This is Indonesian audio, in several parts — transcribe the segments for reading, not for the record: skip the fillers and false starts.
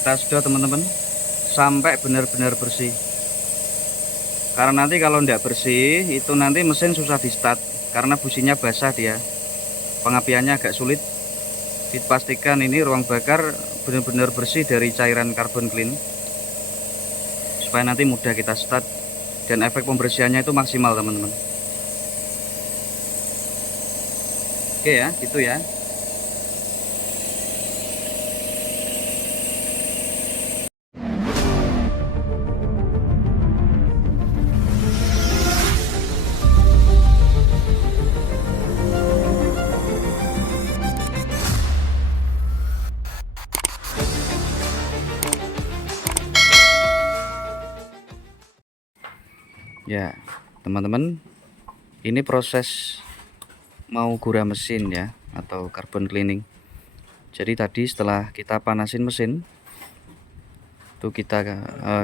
kita sedot teman-teman sampai benar-benar bersih, karena nanti kalau tidak bersih itu nanti mesin susah di start karena businya basah, dia pengapiannya agak sulit. Dipastikan ini ruang bakar benar-benar bersih dari cairan carbon clean supaya nanti mudah kita start dan efek pembersihannya itu maksimal teman-teman. Oke ya, gitu ya. Ya, teman-teman, ini proses mau gura mesin ya, atau carbon cleaning. Jadi tadi setelah kita panasin mesin, itu kita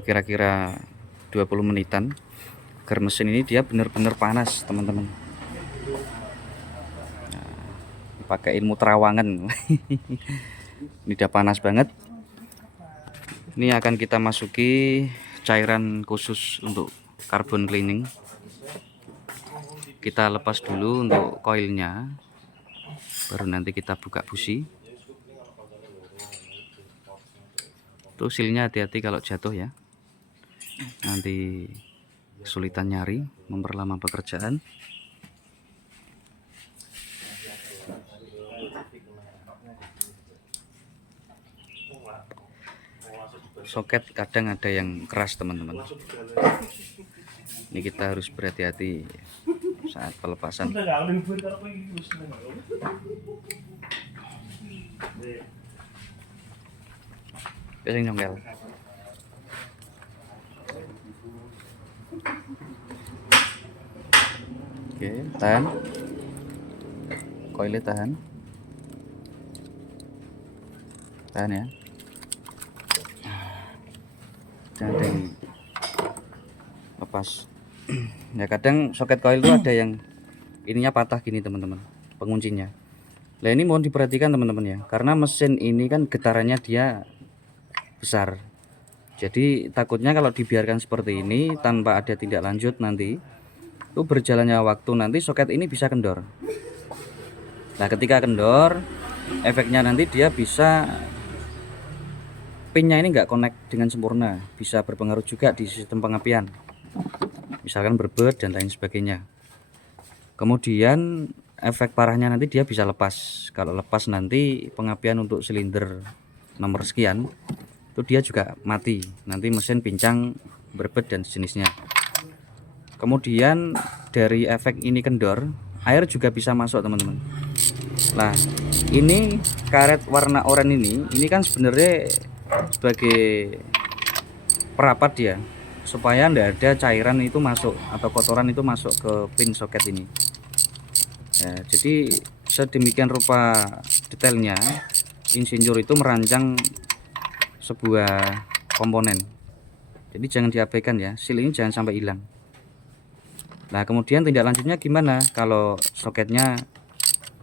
kira-kira 20 menitan agar mesin ini dia benar-benar panas, teman-teman. Nah, pakai ilmu terawangan. Ini udah panas banget. Ini akan kita masuki cairan khusus untuk carbon cleaning. Kita lepas dulu untuk koilnya, baru nanti kita buka busi. Tuh silnya hati-hati kalau jatuh ya, nanti kesulitan nyari, memperlama pekerjaan. Soket kadang ada yang keras teman-teman, ini kita harus berhati-hati saat pelepasan. Biasanya nyongkel. Oke, tahan. Koilnya tahan. Tahan ya. Jangan ada yang lepas. Ya kadang soket koil itu ada yang ininya patah gini teman-teman, penguncinya. Nah ini mohon diperhatikan teman-teman ya, karena mesin ini kan getarannya dia besar. Jadi takutnya kalau dibiarkan seperti ini tanpa ada tindak lanjut, nanti itu berjalannya waktu nanti soket ini bisa kendor. Nah ketika kendor, efeknya nanti dia bisa pinnya ini nggak connect dengan sempurna, bisa berpengaruh juga di sistem pengapian, misalkan berbet dan lain sebagainya. Kemudian efek parahnya nanti dia bisa lepas. Kalau lepas nanti pengapian untuk silinder nomor sekian itu dia juga mati, nanti mesin pincang, berbet dan sejenisnya. Kemudian dari efek ini kendor, air juga bisa masuk teman-teman. Nah ini karet warna oranye ini kan sebenarnya sebagai perapat ya, supaya tidak ada cairan itu masuk atau kotoran itu masuk ke pin soket ini ya. Jadi sedemikian rupa detailnya insinyur itu merancang sebuah komponen, jadi jangan diabaikan ya, seal ini jangan sampai hilang. Nah kemudian tindak lanjutnya gimana kalau soketnya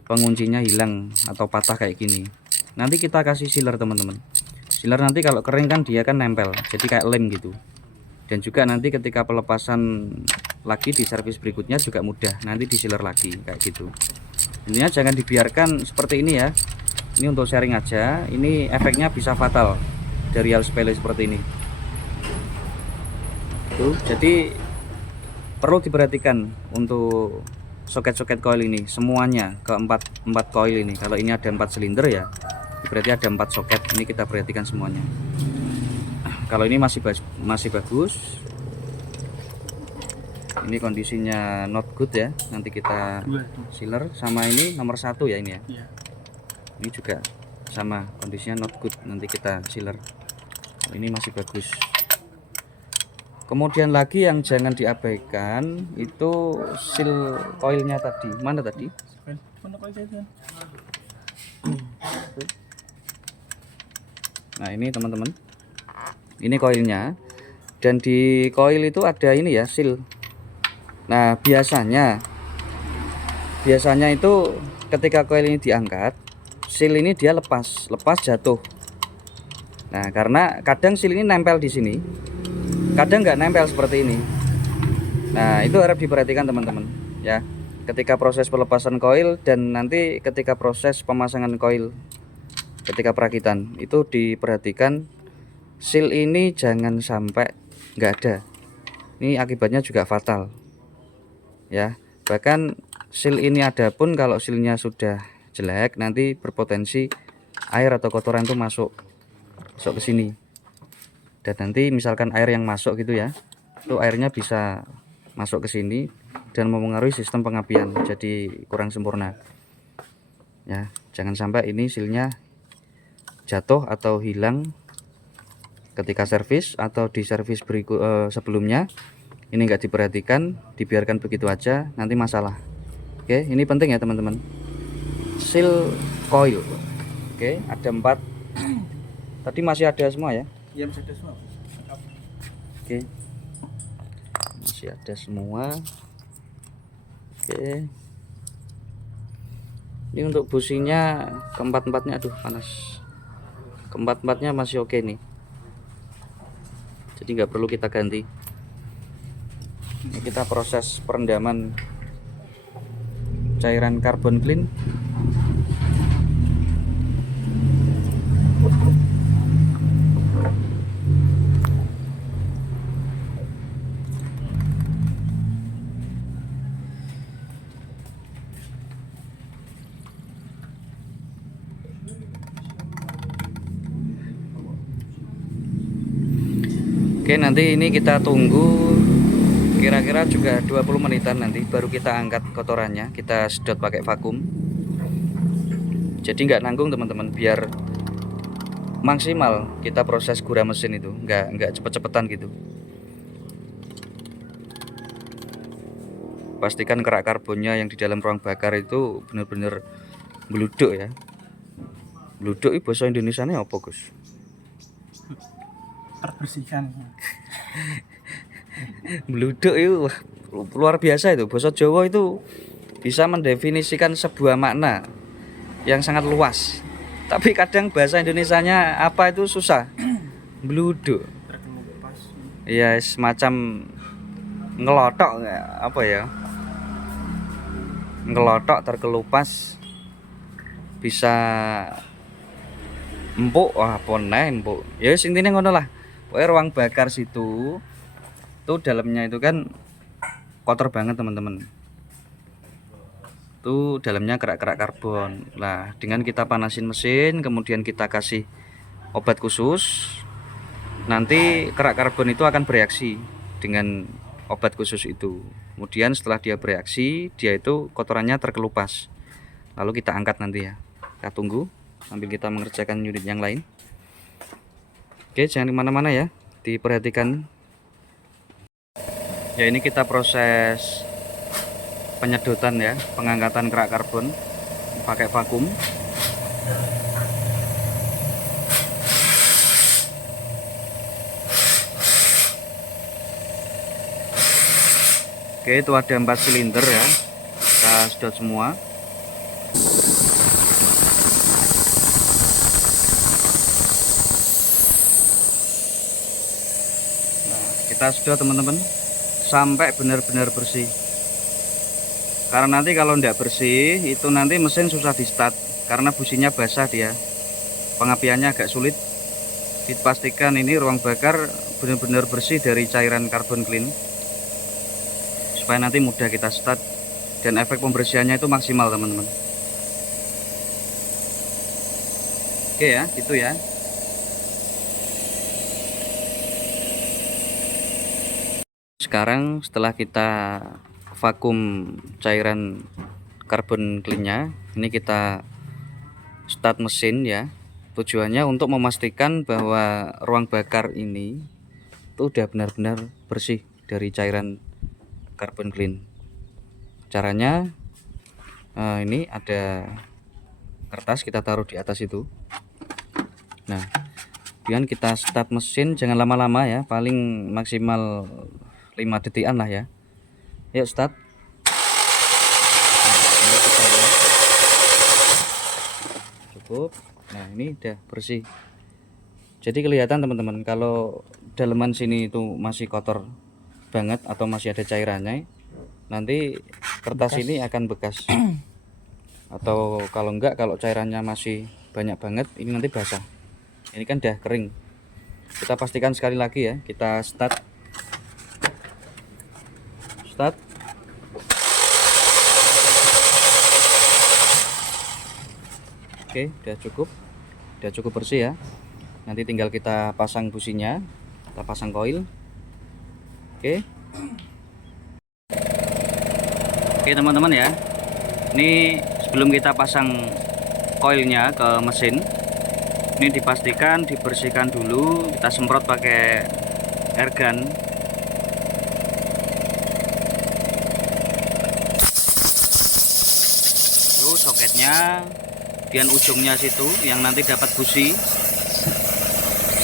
penguncinya hilang atau patah kayak gini? Nanti kita kasih sealer teman-teman. Sealer nanti kalau kering kan dia kan nempel, jadi kayak lem gitu. Dan juga nanti ketika pelepasan lagi di servis berikutnya juga mudah, nanti di sealer lagi kayak gitu. Intinya jangan dibiarkan seperti ini ya. Ini untuk sharing aja, ini efeknya bisa fatal dari hal sepele seperti ini. Tuh, jadi perlu diperhatikan untuk soket-soket coil ini semuanya, ke empat coil ini. Kalau ini ada 4 silinder ya, berarti ada 4 soket. Ini kita perhatikan semuanya. Kalau ini masih bagus, ini kondisinya not good ya, nanti kita sealer. Sama ini nomor 1 ya, ini ya. Ini juga sama kondisinya not good, nanti kita sealer. Ini masih bagus. Kemudian lagi yang jangan diabaikan itu seal koilnya tadi. Mana tadi? Nah ini teman-teman, ini koilnya, dan di koil itu ada ini ya, seal. Nah biasanya itu ketika koil ini diangkat, seal ini dia lepas jatuh. Nah, karena kadang sil ini nempel di sini, kadang nggak nempel seperti ini. Nah, itu harap diperhatikan teman-teman ya. Ketika proses pelepasan koil dan nanti ketika proses pemasangan koil, ketika perakitan itu diperhatikan sil ini jangan sampai nggak ada. Ini akibatnya juga fatal ya. Bahkan sil ini ada pun kalau silnya sudah jelek nanti berpotensi air atau kotoran itu masuk ke sini, dan nanti misalkan air yang masuk gitu ya, itu airnya bisa masuk ke sini dan mempengaruhi sistem pengapian jadi kurang sempurna ya. Jangan sampai ini silnya jatuh atau hilang ketika servis atau di servis sebelumnya. Ini enggak diperhatikan, dibiarkan begitu aja, nanti masalah. Oke, ini penting ya teman-teman. Seal coil. Oke, ada 4. Tadi masih ada semua ya? Iya, masih ada semua. Oke. Masih ada semua. Oke. Ini untuk businya keempat-empatnya, aduh panas. Keempat-empatnya masih oke nih. Jadi nggak perlu kita ganti. Ini kita proses perendaman cairan karbon clean. Oke, nanti ini kita tunggu kira-kira juga 20 menitan, nanti baru kita angkat kotorannya, kita sedot pakai vakum. Jadi nggak nanggung teman-teman, biar maksimal kita proses gura mesin itu, nggak cepet-cepetan gitu. Pastikan kerak karbonnya yang di dalam ruang bakar itu benar-benar bluduk ya. Bluduk itu bahasa Indonesianya apa, Gus? Terbersihkan. Bluduk itu luar biasa itu. Bahasa Jawa itu bisa mendefinisikan sebuah makna yang sangat luas. Tapi kadang bahasa Indonesianya apa itu susah. Bluduk. Terkelupas. Iya, semacam ngelotok apa ya? Ngelotok, terkelupas, bisa empuk, wah poneh empuk. Ya wis intine ngono lah. Pokoknya ruang bakar situ tuh dalamnya itu kan kotor banget teman-teman. Tuh dalamnya kerak-kerak karbon. Lah, dengan kita panasin mesin, kemudian kita kasih obat khusus, nanti kerak karbon itu akan bereaksi dengan obat khusus itu. Kemudian setelah dia bereaksi, dia itu kotorannya terkelupas. Lalu kita angkat nanti ya. Kita tunggu sambil kita mengerjakan unit yang lain. Oke, jangan kemana-mana ya, diperhatikan. Ya, ini kita proses penyedotan ya, pengangkatan kerak karbon pakai vakum. Oke, itu ada 4 silinder ya, kita sedot semua. Kita sedot teman-teman sampai benar-benar bersih, karena nanti kalau tidak bersih itu nanti mesin susah di start karena businya basah, dia pengapiannya agak sulit. Dipastikan ini ruang bakar benar-benar bersih dari cairan karbon clean supaya nanti mudah kita start dan efek pembersihannya itu maksimal teman-teman. Oke ya, gitu ya. Sekarang setelah kita vakum cairan karbon cleannya, ini kita start mesin ya. Tujuannya untuk memastikan bahwa ruang bakar ini itu udah benar-benar bersih dari cairan karbon clean. Caranya ini ada kertas, kita taruh di atas itu. Nah, kemudian kita start mesin, jangan lama-lama ya, paling maksimal 5 detikan lah ya. Yuk start. Cukup. Nah, ini udah bersih. Jadi kelihatan teman-teman kalau daleman sini itu masih kotor banget atau masih ada cairannya, nanti kertas ini akan bekas. Atau kalau enggak, kalau cairannya masih banyak banget, ini nanti basah. Ini kan udah kering. Kita pastikan sekali lagi ya, kita start. Oke, udah cukup bersih ya. Nanti tinggal kita pasang businya, kita pasang koil. Oke teman-teman ya, ini sebelum kita pasang koilnya ke mesin, ini dipastikan dibersihkan dulu, kita semprot pakai airgun. Itu soketnya, kemudian ujungnya situ yang nanti dapat busi,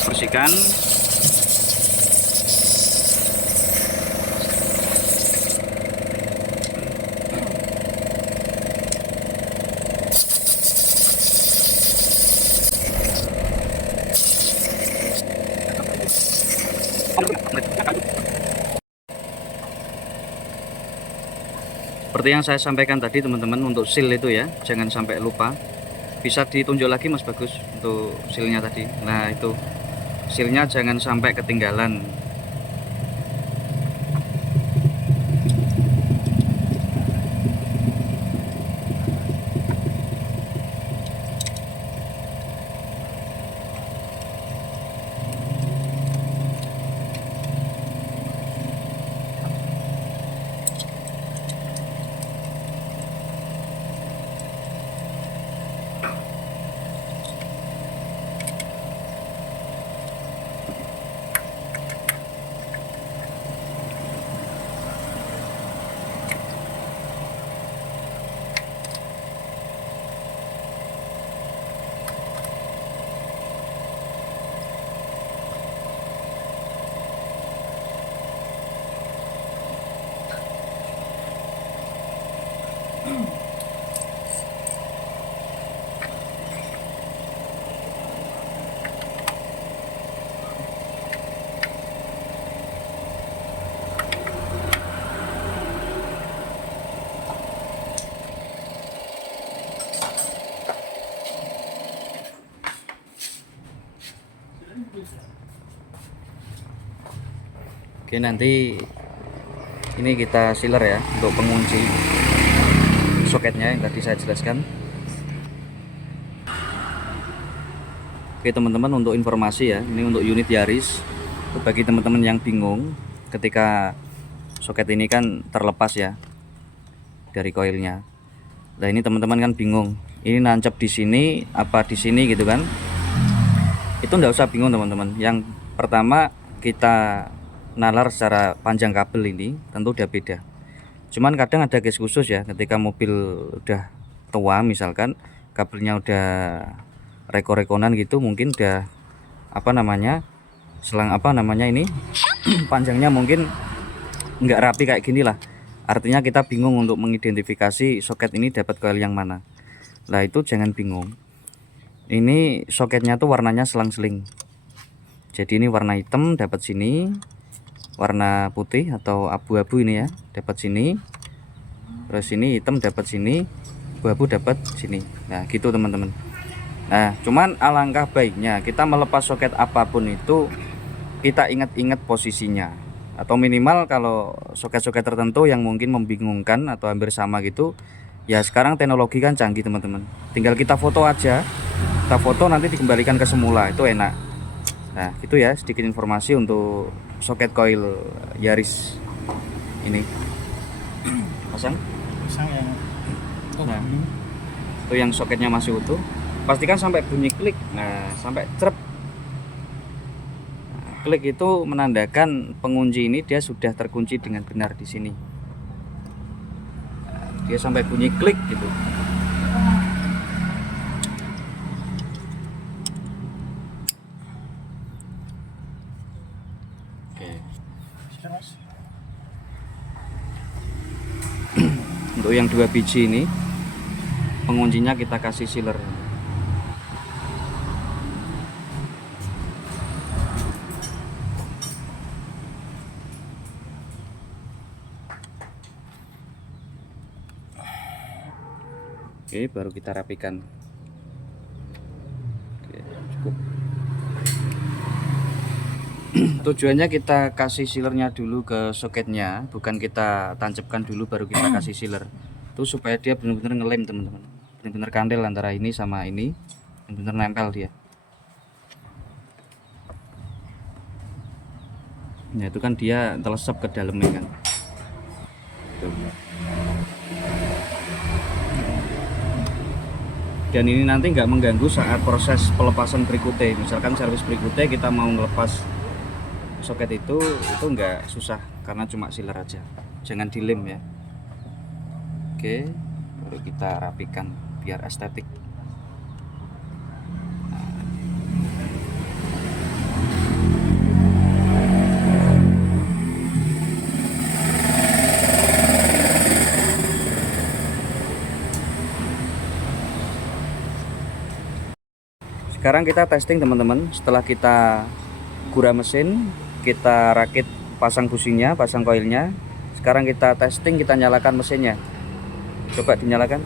bersihkan. Seperti yang saya sampaikan tadi teman-teman, untuk seal itu ya, jangan sampai lupa. Bisa ditunjuk lagi Mas Bagus untuk sealnya tadi. Nah itu sealnya jangan sampai ketinggalan. Oke, nanti ini kita sealer ya untuk pengunci soketnya yang tadi saya jelaskan. Oke teman-teman, untuk informasi ya, ini untuk unit Yaris, bagi teman-teman yang bingung ketika soket ini kan terlepas ya dari koilnya. Nah ini teman-teman kan bingung, ini nancap di sini apa di sini gitu kan. Itu enggak usah bingung teman-teman. Yang pertama, kita nalar secara panjang kabel ini tentu udah beda. Cuman kadang ada case khusus ya, ketika mobil udah tua misalkan, kabelnya udah reko-rekonan gitu, mungkin udah apa namanya, selang apa namanya ini panjangnya mungkin nggak rapi kayak gini lah. Artinya kita bingung untuk mengidentifikasi soket ini dapat coil yang mana. Nah itu jangan bingung, ini soketnya tuh warnanya selang-seling. Jadi ini warna hitam dapat sini, warna putih atau abu-abu ini ya dapat sini, terus ini hitam dapat sini, abu-abu dapat sini. Nah gitu teman-teman. Nah cuman alangkah baiknya kita melepas soket apapun itu kita ingat-ingat posisinya, atau minimal kalau soket-soket tertentu yang mungkin membingungkan atau hampir sama gitu ya, sekarang teknologi kan canggih teman-teman, tinggal kita foto aja, kita foto nanti dikembalikan ke semula, itu enak. Nah gitu ya, sedikit informasi untuk soket coil Yaris ini. Pasang yang nah, itu yang soketnya masih utuh, pastikan sampai bunyi klik. Nah sampai cerep. Nah, klik itu menandakan pengunci ini dia sudah terkunci dengan benar di sini. Nah, dia sampai bunyi klik gitu. Untuk yang 2 biji ini penguncinya kita kasih sealer. Oke, baru kita rapikan. Oke, cukup. Tujuannya kita kasih sealernya dulu ke soketnya, bukan kita tancapkan dulu baru kita kasih sealer. Itu supaya dia benar-benar ngelem teman-teman, benar-benar kantel antara ini sama ini, benar-benar nempel dia. Ya itu kan dia telesep ke dalamnya kan. Tuh. Dan ini nanti nggak mengganggu saat proses pelepasan berikutnya. Misalkan servis berikutnya kita mau ngelepas soket itu nggak susah karena cuma sealer aja. Jangan dilem ya. Oke, baru kita rapikan biar estetik. Sekarang kita testing teman-teman. Setelah kita gura mesin, kita rakit pasang businya, pasang koilnya. Sekarang kita testing, kita nyalakan mesinnya. Coba dinyalakan.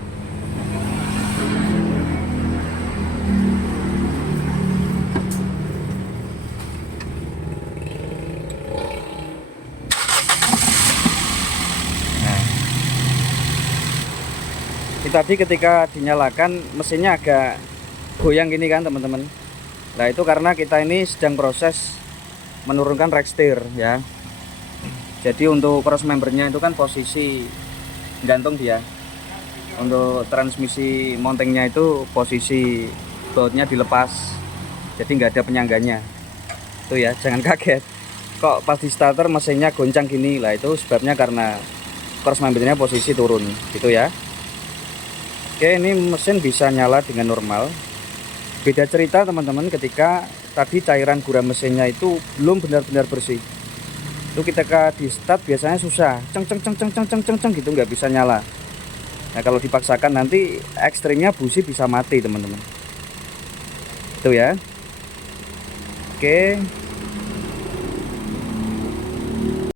Nah, ini tadi ketika dinyalakan mesinnya agak goyang gini kan teman-teman. Nah itu karena kita ini sedang proses menurunkan rack steer ya. Jadi untuk cross membernya itu kan posisi gantung dia. Untuk transmisi mountingnya itu posisi bautnya dilepas, jadi nggak ada penyangganya. Itu ya, jangan kaget kok pas di starter mesinnya goncang gini. Lah itu sebabnya karena cross membernya posisi turun gitu ya. Oke, ini mesin bisa nyala dengan normal. Beda cerita teman-teman ketika tadi cairan gura mesinnya itu belum benar-benar bersih. Itu ketika di start biasanya susah, ceng gitu, nggak bisa nyala. Nah kalau dipaksakan nanti ekstrimnya busi bisa mati teman-teman. Itu ya. Oke.